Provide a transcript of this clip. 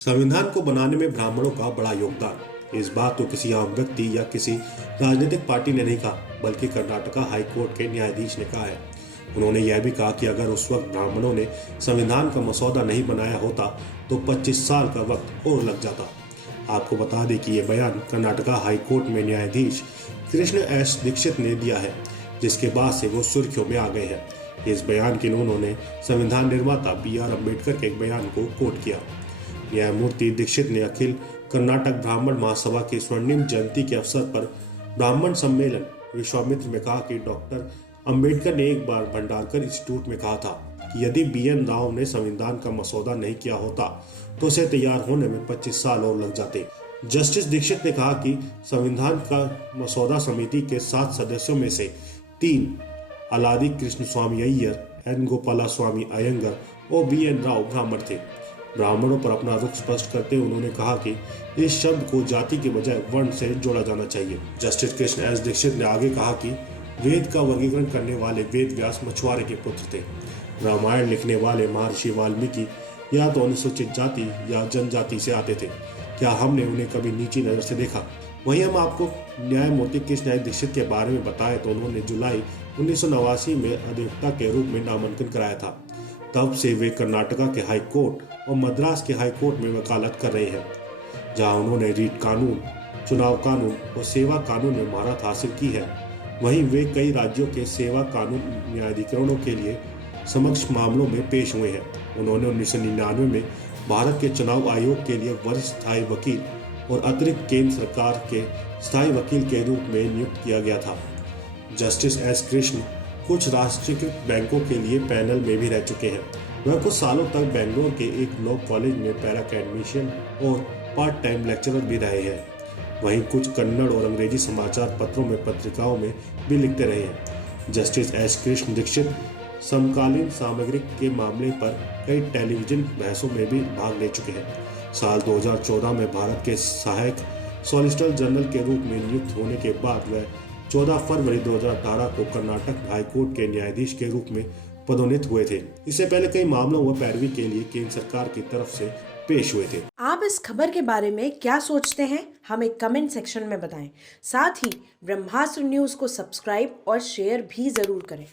संविधान को बनाने में ब्राह्मणों का बड़ा योगदान। इस बात को किसी आम व्यक्ति या किसी राजनीतिक पार्टी ने नहीं कहा, बल्कि कर्नाटका हाई कोर्ट के न्यायाधीश ने कहा है। उन्होंने यह भी कहा कि अगर उस वक्त ब्राह्मणों ने संविधान का मसौदा नहीं बनाया होता तो 25 साल का वक्त और लग जाता। आपको बता दें कि यह बयान कर्नाटका हाई कोर्ट में न्यायाधीश कृष्ण एस दीक्षित ने दिया है, जिसके बाद से वो सुर्खियों में आ गए हैं। इस बयान के लिए उन्होंने संविधान निर्माता BR अम्बेडकर के एक बयान को कोट किया। न्यायमूर्ति दीक्षित ने अखिल कर्नाटक ब्राह्मण महासभा की स्वर्णिम जयंती के अवसर पर ब्राह्मण सम्मेलन विश्वामित्र में कहा कि डॉक्टर अंबेडकर ने एक बार भंडारकर इंस्टीट्यूट में कहा था कि यदि BN राव ने संविधान का मसौदा नहीं किया होता तो उसे तैयार होने में 25 साल और लग जाते। जस्टिस दीक्षित ने कहा कि संविधान का मसौदा समिति के 7 सदस्यों में से 3 अलादी कृष्ण स्वामी अय्यर, N गोपाला स्वामी अयंगर और BN राव ब्राह्मण थे। ब्राह्मणों पर अपना रुख स्पष्ट करते हुए उन्होंने कहा कि इस शब्द को जाति के बजाय वर्ण से जोड़ा जाना चाहिए। जस्टिस कृष्ण एस दीक्षित ने आगे कहा कि वेद का वर्गीकरण करने वाले वेद व्यास मछुआरे के पुत्र थे। रामायण लिखने वाले महर्षि वाल्मीकि या तो अनुसूचित जाति या जनजाति से आते थे। क्या हमने उन्हें कभी नीची नजर से देखा? वहीं हम आपको न्यायमूर्ति कृष्ण एस दीक्षित के बारे में बताएं तो उन्होंने जुलाई 1989 में अधिवक्ता के रूप में नामांकन कराया था। तब से वे कर्नाटका के हाई कोर्ट और मद्रास के हाई कोर्ट में वकालत कर रहे हैं, जहां उन्होंने रीट कानून, चुनाव कानून और सेवा कानून में महारत हासिल की है। वहीं वे कई राज्यों के सेवा कानून न्यायाधिकरणों के लिए समक्ष मामलों में पेश हुए हैं। उन्होंने 1999 में भारत के चुनाव आयोग के लिए वरिष्ठ स्थायी वकील और अतिरिक्त केंद्र सरकार के स्थायी वकील के रूप में नियुक्त किया गया था। जस्टिस एस कृष्ण कुछ राष्ट्रीयकृत बैंकों के लिए पैनल में भी रह चुके हैं। वह कुछ सालों तक बेंगलोर के एक लॉ कॉलेज में पैरा अकेडमिशियन और पार्ट टाइम लेक्चरर भी रहे हैं। वहीं कुछ कन्नड़ और अंग्रेजी समाचार पत्रों में पत्रिकाओं में भी लिखते रहे हैं। जस्टिस एस कृष्ण दीक्षित समकालीन सामग्री के मामले पर कई टेलीविजन बहसों में भी भाग ले चुके हैं। साल 2014 में भारत के सहायक सॉलिसिटर जनरल के रूप में नियुक्त होने के बाद वह 14 फरवरी 2018 को कर्नाटक हाई कोर्ट के न्यायाधीश के रूप में पदोन्नत हुए थे। इससे पहले कई मामलों व पैरवी के लिए केंद्र सरकार की तरफ से पेश हुए थे। आप इस खबर के बारे में क्या सोचते हैं, हमें कमेंट सेक्शन में बताएं। साथ ही ब्रह्मास्त्र न्यूज को सब्सक्राइब और शेयर भी जरूर करें।